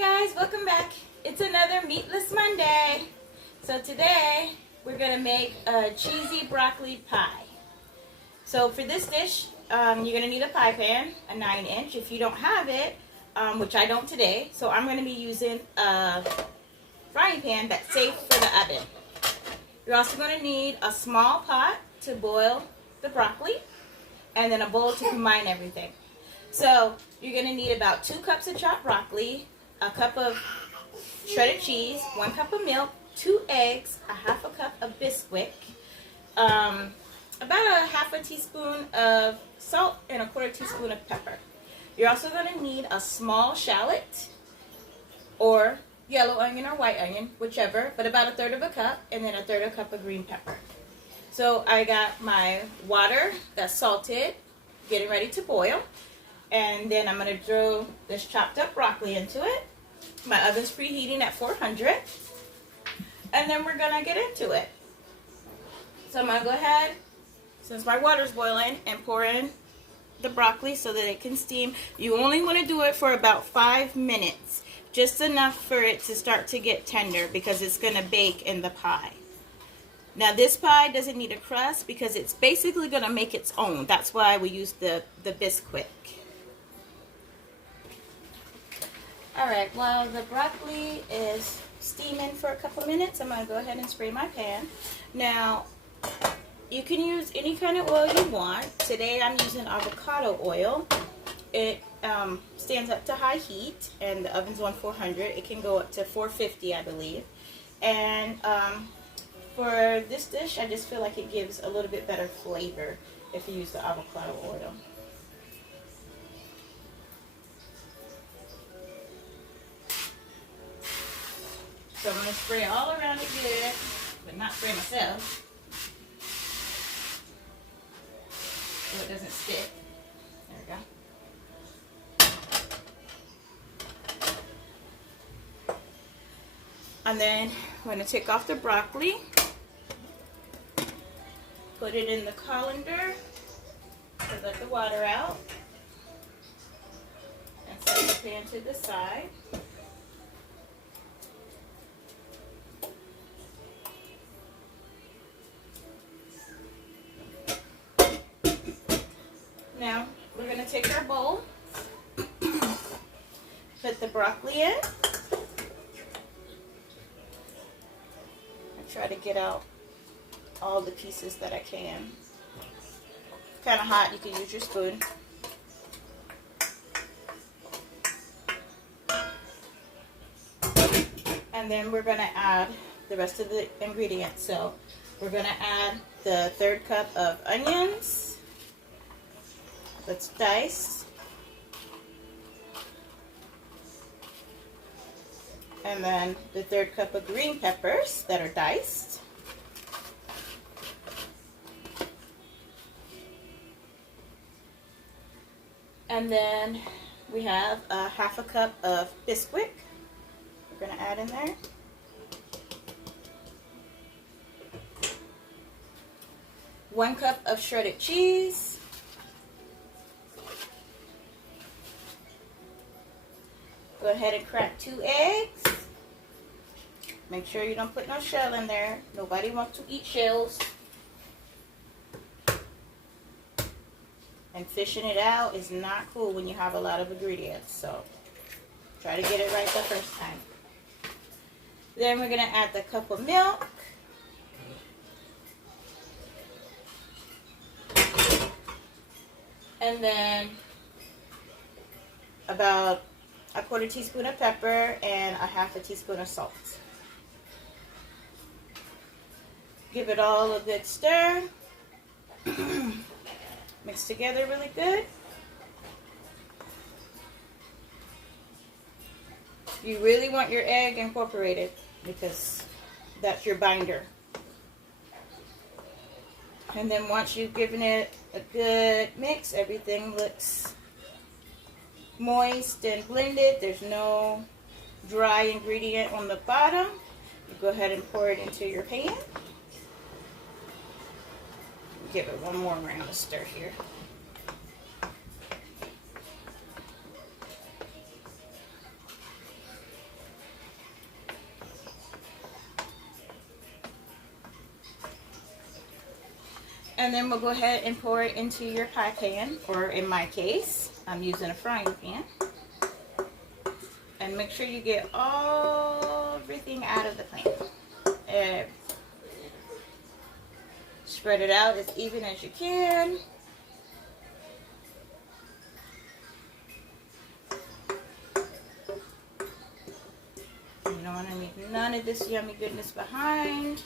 guys, welcome back. It's another Meatless Monday. So today we're going to make a cheesy broccoli pie. So for this dish, you're going to need a pie pan, a 9-inch. If you don't have it, which I don't today, so I'm going to be using a frying pan that's safe for the oven. You're also going to need a small pot to boil the broccoli and then a bowl to combine everything. So you're going to need about 2 cups of chopped broccoli, a cup of shredded cheese, 1 cup of milk, 2 eggs, a half a cup of Bisquick, about a half a teaspoon of salt, and a 1/4 teaspoon of pepper. You're also going to need a small shallot or yellow onion or white onion, whichever, but about 1/3 cup, and then 1/3 cup of green pepper. So I got my water that's salted, getting ready to boil. And then I'm going to throw this chopped up broccoli into it. My oven's preheating at 400. And then we're going to get into it. So I'm going to go ahead, since my water's boiling, and pour in the broccoli so that it can steam. You only want to do it for about 5 minutes. Just enough for it to start to get tender because it's going to bake in the pie. Now this pie doesn't need a crust because it's basically going to make its own. That's why we use the Bisquick. Alright, while the broccoli is steaming for a couple minutes, I'm going to go ahead and spray my pan. Now, you can use any kind of oil you want. Today I'm using avocado oil. It stands up to high heat, and the oven's on 400. It can go up to 450, I believe. And for this dish, I just feel like it gives a little bit better flavor if you use the avocado oil. So I'm going to spray all around it good, but not spray myself, so it doesn't stick. There we go. And then I'm going to take off the broccoli, put it in the colander to let the water out, and set the pan to the side. Now, we're going to take our bowl, put the broccoli in, and try to get out all the pieces that I can. It's kind of hot, you can use your spoon. And then we're going to add the rest of the ingredients. So, we're going to add the 1/3 cup of onions. That's diced, and then the 1/3 cup of green peppers that are diced, and then we have a half a cup of Bisquick we're going to add in there. One cup of shredded cheese. Go ahead and crack 2 eggs. Make sure you don't put no shell in there. Nobody wants to eat shells. And fishing it out is not cool when you have a lot of ingredients. So try to get it right the first time. Then we're going to add the cup of milk. And then about a 1/4 teaspoon of pepper and a half a teaspoon of salt. Give it all a good stir. Mix together really good. You really want your egg incorporated because that's your binder. And then once you've given it a good mix, everything looks moist and blended. There's no dry ingredient on the bottom. You go ahead and pour it into your pan. Give it one more round of stir here. And then we'll go ahead and pour it into your pie pan, or in my case, I'm using a frying pan. And make sure you get everything out of the pan. Spread it out as even as you can. You don't want to leave none of this yummy goodness behind.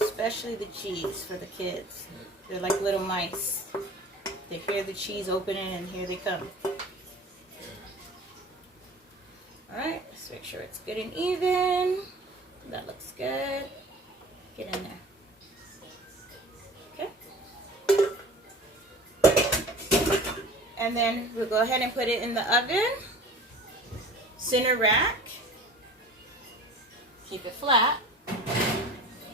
Especially the cheese for the kids. They're like little mice. They hear the cheese opening and here they come. Alright, let's make sure it's good and even. That looks good. Get in there. Okay. And then we'll go ahead and put it in the oven. Center rack. Keep it flat.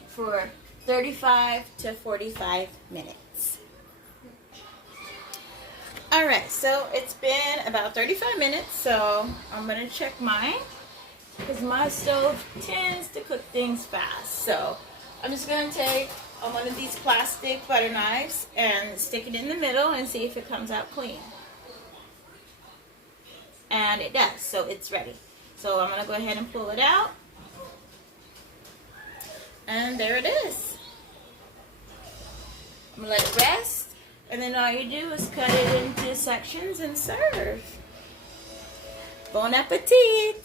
For 35 to 45 minutes. Alright, so it's been about 35 minutes, so I'm going to check mine, because my stove tends to cook things fast. So I'm just going to take one of these plastic butter knives and stick it in the middle and see if it comes out clean. And it does, so it's ready. So I'm going to go ahead and pull it out. And there it is. I'm going to let it rest. And then all you do is cut it into sections and serve. Bon appetit!